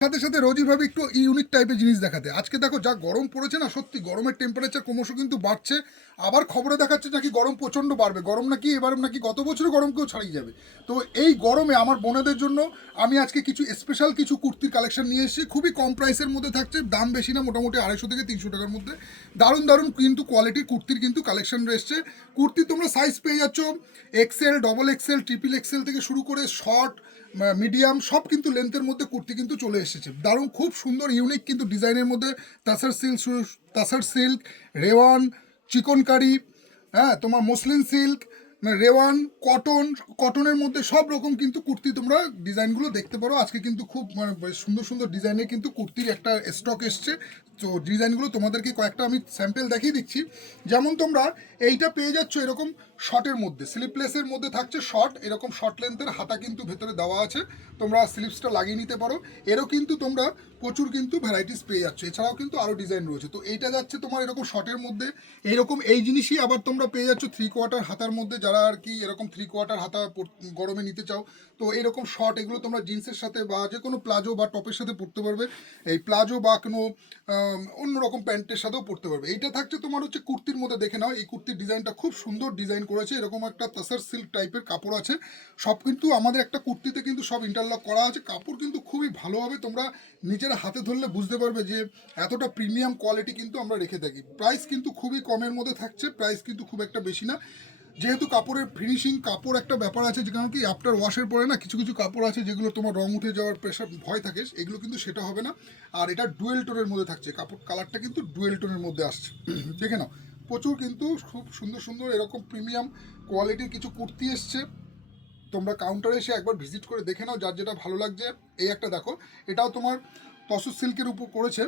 সাথে সাথে রোজই ভাবে একটু ইউনিক টাইপের জিনিস দেখাতে। আজকে দেখো যা গরম পড়েছে না, সত্যি গরমের টেম্পারেচার ক্রমশ কিন্তু বাড়ছে। আবার খবরে দেখাচ্ছে নাকি গরম প্রচণ্ড বাড়বে। গরম নাকি এবার নাকি গত বছর গরমকেও ছাড়িয়ে যাবে। তো এই গরমে আমার বোনেদের জন্য আমি আজকে কিছু স্পেশাল কিছু কুর্তির কালেকশন নিয়ে এসেছি। খুবই কম প্রাইসের মধ্যে থাকছে, দাম বেশি না, মোটামুটি আড়াইশো থেকে তিনশো টাকার মধ্যে। দারুণ দারুণ কিন্তু কোয়ালিটির কুর্তির কিন্তু কালেকশন রয়েছে। কুর্তি তোমরা সাইজ পেয়ে যাচ্ছ XL double XL triple XL থেকে শুরু করে শর্ট মিডিয়াম সব কিন্তু লেন্থের মধ্যে কুর্তি কিন্তু চলে এসেছে। দারুণ, খুব সুন্দর ইউনিক কিন্তু ডিজাইনের মধ্যে tussar silk tussar silk rayon, chikankari হ্যাঁ তোমার মসলিন সিল্ক রেওয়ান, কটন, কটনের মধ্যে সব রকম কিন্তু কুর্তি তোমরা ডিজাইনগুলো দেখতে পারো। আজকে কিন্তু খুব মানে সুন্দর সুন্দর ডিজাইনের কিন্তু কুর্তির একটা স্টক এসছে। তো ডিজাইনগুলো তোমাদেরকে কয়েকটা আমি স্যাম্পেল দেখিয়ে দিচ্ছি। যেমন তোমরা এইটা পেয়ে যাচ্ছ এরকম শর্টের মধ্যে স্লিপলেসের মধ্যে থাকছে শর্ট এরকম শর্ট লেন্থের হাতা কিন্তু ভেতরে দেওয়া আছে। তোমরা স্লিপসটা লাগিয়ে নিতে পারো। এরও কিন্তু তোমরা প্রচুর কিন্তু ভ্যারাইটিস পেয়ে যাচ্ছ। এছাড়াও কিন্তু আরও ডিজাইন রয়েছে। তো এইটা যাচ্ছে তোমার এরকম শর্টের মধ্যে। এইরকম এই জিনিসই আবার তোমরা পেয়ে যাচ্ছ থ্রি কোয়ার্টার হাতার মধ্যে। যারা আর কি এরকম থ্রি কোয়ার্টার হাতা গরমে নিতে চাও, তো এরকম শর্ট এগুলো তোমরা জিন্সের সাথে বা যে কোনো প্লাজো বা টপের সাথে পরতে পারবে। এই প্লাজো বা কোনো অন্যরকম প্যান্টের সাথেও পরতে পারবে। এইটা থাকছে তোমার হচ্ছে কুর্তির মধ্যে দেখে নাও, এই কুর্তির ডিজাইনটা খুব সুন্দর ডিজাইন করেছে। এরকম একটা তাসার সিল্ক টাইপের কাপড় আছে। সব কিন্তু আমাদের একটা কুর্তিতে কিন্তু সব ইন্টারলক করা আছে। কাপড় কিন্তু খুবই ভালোভাবে তোমরা নিজের হাতে ধরলে বুঝতে পারবে যে এতটা প্রিমিয়াম কোয়ালিটি কিন্তু আমরা রেখে থাকি। প্রাইস কিন্তু খুবই কমের মধ্যে থাকছে। প্রাইস কিন্তু খুব একটা বেশি না। যেহেতু কাপড়ের ফিনিশিং কাপড় একটা ব্যাপার আছে, যে কারণ কি আফটার ওয়াশের পরে না কিছু কিছু কাপড় আছে যেগুলো তোমার রং উঠে যাওয়ার প্রেশার ভয় থাকে, এগুলো কিন্তু সেটা হবে না। আর এটা ডুয়েল টোনের মধ্যে থাকছে, কাপড় কালারটা কিন্তু ডুয়েল টোনের মধ্যে আসছে। দেখে নাও, প্রচুর কিন্তু খুব সুন্দর সুন্দর এরকম প্রিমিয়াম কোয়ালিটির কিছু কুর্তি এসছে। তোমরা কাউন্টারে এসে একবার ভিজিট করে দেখে নাও, যার যেটা ভালো লাগছে। এই একটা দেখো, এটাও তোমার তসর সিল্কের উপর করেছে।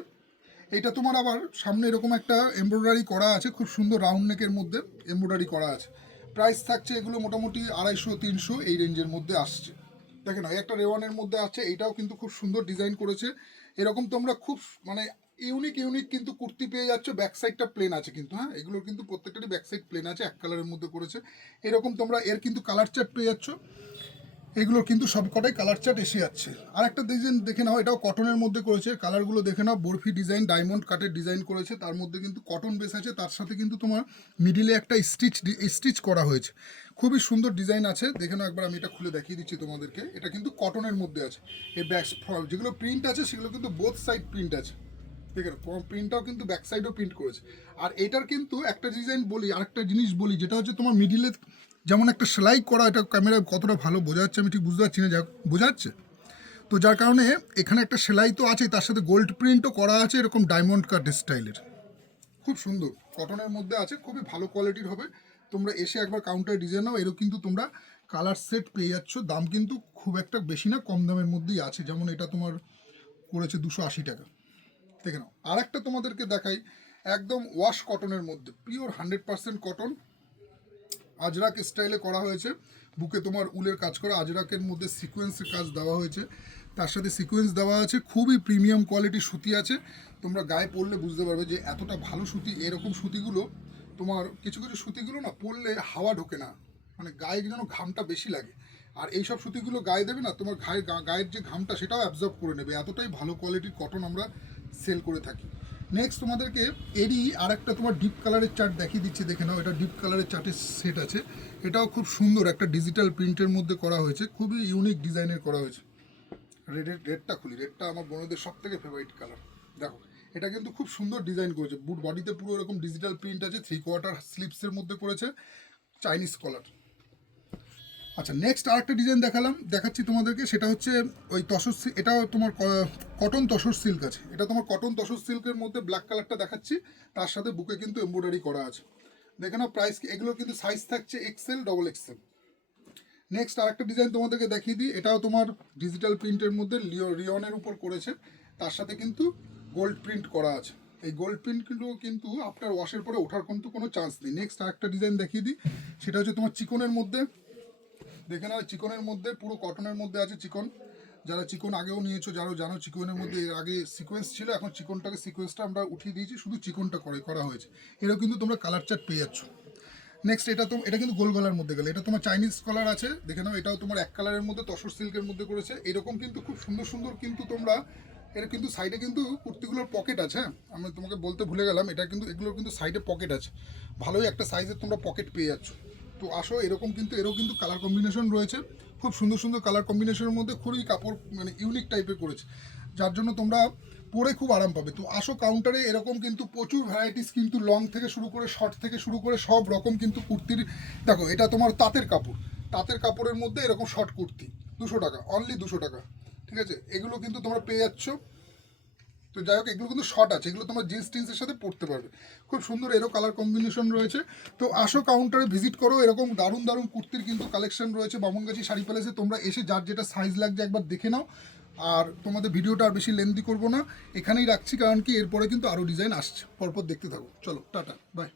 এটা তোমার আবার সামনে এরকম একটা এমব্রয়ডারি করা আছে, খুব সুন্দর রাউন্ড নেকের মধ্যে এমব্রয়ডারি করা আছে। প্রাইস থাকছে এগুলো মোটামুটি আড়াইশো, তিনশো এই রেঞ্জের মধ্যে আসছে। দেখেন একটা রেওয়ানের মধ্যে আছে, এটাও কিন্তু খুব সুন্দর ডিজাইন করেছে। এরকম তোমরা খুব মানে ইউনিক ইউনিক কিন্তু কুর্তি পেয়ে যাচ্ছ ব্যাক সাইডটা প্লেন আছে কিন্তু হ্যাঁ? এগুলোর কিন্তু প্রত্যেকটারই ব্যাক সাইড প্লেন আছে, এক কালারের মধ্যে করেছে। এরকম তোমরা এর কিন্তু কালার চার্ট পেয়ে যাচ্ছ। এগুলোর কিন্তু সব কটাই কালার চার্ট এসে যাচ্ছে। আর একটা ডিজাইন দেখে নাও, এটাও কটনের মধ্যে করেছে। কালারগুলো দেখে নাও, বরফি ডিজাইন ডায়মন্ড কাটের ডিজাইন করেছে। তার মধ্যে কিন্তু কটন বেস আছে, তার সাথে কিন্তু তোমার মিডিলে একটা স্টিচ স্টিচ করা হয়েছে। খুবই সুন্দর ডিজাইন আছে। দেখে নাও একবার, আমি এটা খুলে দেখিয়ে দিচ্ছি তোমাদেরকে। এটা কিন্তু কটনের মধ্যে আছে। এই ব্যাক যেগুলো প্রিন্ট আছে, সেগুলো কিন্তু বোথ সাইড প্রিন্ট আছে। ঠিক আছে? প্রিন্টটাও কিন্তু ব্যাক সাইডও প্রিন্ট করেছে। আর এটার কিন্তু একটা ডিজাইন বলি, আরেকটা জিনিস বলি, যেটা হচ্ছে তোমার মিডিলে যেমন একটা সেলাই করা, এটা ক্যামেরা কতটা ভালো বোঝা যাচ্ছে আমি ঠিক বুঝতে পারছি না, যাক, বোঝা যাচ্ছে। তো যার কারণে এখানে একটা সেলাই তো আছে, তার সাথে গোল্ড প্রিন্টও করা আছে, এরকম ডায়মন্ড কাট স্টাইলের খুব সুন্দর কটনের মধ্যে আছে, খুবই ভালো কোয়ালিটির হবে। তোমরা এসে একবার কাউন্টার ডিজাইন নাও, এরও কিন্তু তোমরা কালার সেট পেয়ে যাচ্ছ, দাম কিন্তু খুব একটা বেশি না, কম দামের মধ্যেই আছে, যেমন এটা তোমার করেছে দুশো আশি টাকা। দেখে নাও আর একটা তোমাদেরকে দেখাই, একদম ওয়াশ কটনের মধ্যে pure hundred percent cotton Ajrak স্টাইলে করা হয়েছে। বুকে তোমার উলের কাজ করা, আজরাকের মধ্যে সিকোয়েন্সের কাজ দেওয়া হয়েছে। তার সাথে সিকোয়েন্স দেওয়া আছে, খুবই প্রিমিয়াম কোয়ালিটির সুতি আছে। তোমরা গায়ে পরলে বুঝতে পারবে যে এতটা ভালো সুতি, এরকম সুতিগুলো তোমার কিছু কিছু সুতিগুলো না পরলে হাওয়া ঢোকে না। মানে গায়ে যেন ঘামটা বেশি লাগে। আর এইসব সুতিগুলো গায়ে দেবে না, তোমার গায়ে গায়ের যে ঘামটা সেটাও অ্যাবজর্ব করে নেবে। এতটাই ভালো কোয়ালিটির কটন আমরা সেল করে থাকি। নেক্সট তোমাদেরকে এরই আর একটা তোমার ডিপ কালারের চার্ট দেখিয়ে দিচ্ছি, দেখে নাও, এটা ডিপ কালারের চার্টের সেট আছে। এটাও খুব সুন্দর, একটা ডিজিটাল প্রিন্টের মধ্যে করা হয়েছে, খুবই ইউনিক ডিজাইনের করা হয়েছে। রেডের রেডটা খুলি রেডটা আমার বোনদের সব থেকে ফেভারিট কালার দেখো, এটা কিন্তু খুব সুন্দর ডিজাইন করেছে বুট বডিতে পুরো এরকম ডিজিটাল প্রিন্ট আছে থ্রি কোয়ার্টার স্লিপসের মধ্যে করেছে চাইনিজ কলার আচ্ছা নেক্সট আরেকটা ডিজাইন দেখালাম, দেখাচ্ছি তোমাদেরকে, সেটা হচ্ছে ওই তসর এটাও তোমার কটন তসর সিল্ক আছে। এটা তোমার কটন তসর সিল্কের মধ্যে ব্ল্যাক কালারটা দেখাচ্ছি, তার সাথে বুকে কিন্তু এমব্রয়ডারি করা আছে। দেখে নাও প্রাইস এগুলো কিন্তু সাইজ থাকছে এক্সেল ডবল এক্সেল নেক্সট আরেকটা ডিজাইন তোমাদেরকে দেখিয়ে দিই, এটাও তোমার ডিজিটাল প্রিন্টের মধ্যে লিও রিয়নের উপর করেছে, তার সাথে কিন্তু গোল্ড প্রিন্ট করা আছে। এই গোল্ড প্রিন্টগুলো কিন্তু আফটার ওয়াশের পরে ওঠার কিন্তু কোনো চান্স নেই। নেক্সট আরেকটা ডিজাইন দেখিয়ে দিই, সেটা হচ্ছে তোমার চিকনের মধ্যে দেখে নাও, চিকনের মধ্যে, পুরো কটনের মধ্যে আছে চিকন। যারা চিকন আগেও নিয়েছো, যারা জানো চিকনের মধ্যে আগে সিকোয়েন্স ছিল, এখন চিকনটাকে সিকোয়েন্সটা আমরা উঠিয়ে দিয়েছি, শুধু চিকনটা করে, করা হয়েছে। এরও কিন্তু তোমরা কালার চার্ট পেয়ে যাচ্ছ। নেক্সট এটা তো এটা কিন্তু গোল গলার মধ্যে গেলে। এটা তোমার চাইনিজ কালার আছে, দেখে নাও, এটাও তোমার এক কালারের মধ্যে, তসর সিল্কের মধ্যে করেছে। এরকম কিন্তু খুব সুন্দর সুন্দর কিন্তু তোমরা এর কিন্তু সাইডে কিন্তু কুর্তিগুলোর পকেট আছে হ্যাঁ? আমি তোমাকে বলতে ভুলে গেলাম, এটা কিন্তু এগুলোর কিন্তু সাইডে পকেট আছে। ভালোই একটা সাইজের তোমরা পকেট পেয়ে যাচ্ছ। তো আসো, এরকম কিন্তু, এরও কিন্তু কালার কম্বিনেশন রয়েছে। খুব সুন্দর সুন্দর কালার কম্বিনেশনের মধ্যে খুবই কাপড় মানে ইউনিক টাইপের করেছে। যার জন্য তোমরা পরে খুব আরাম পাবে। তো আসো কাউন্টারে এরকম কিন্তু প্রচুর ভ্যারাইটিস কিন্তু লং থেকে শুরু করে শর্ট থেকে শুরু করে, সব রকম কিন্তু কুর্তির, দেখো, এটা তোমার তাঁতের কাপড়। তাঁতের কাপড়ের মধ্যে এরকম শর্ট কুর্তি, দুশো টাকা অনলি দুশো টাকা, ঠিক আছে? এগুলো কিন্তু তোমরা পেয়ে যাচ্ছ। তো যাই হোক, এগুলো কিন্তু শর্ট আছে, এগুলো তোমার জিন্স টিন্সের সাথে পড়তে পারবে। খুব সুন্দর এরও কালার কম্বিনেশন রয়েছে। তো আসো কাউন্টারে ভিজিট করো, এরকম দারুণ দারুণ কুর্তির কিন্তু কালেকশন রয়েছে। বামনগাছি শাড়ি প্যালেসে তোমরা এসে যার যেটা সাইজ লাগছে একবার দেখে নাও। আর তোমাদের ভিডিওটা আর বেশি লেন্দি করব না। এখানেই রাখছি, কারণ কি এরপরে কিন্তু আরও ডিজাইন আসছে। পরপর দেখতে থাকো। চলো, টাটা বাই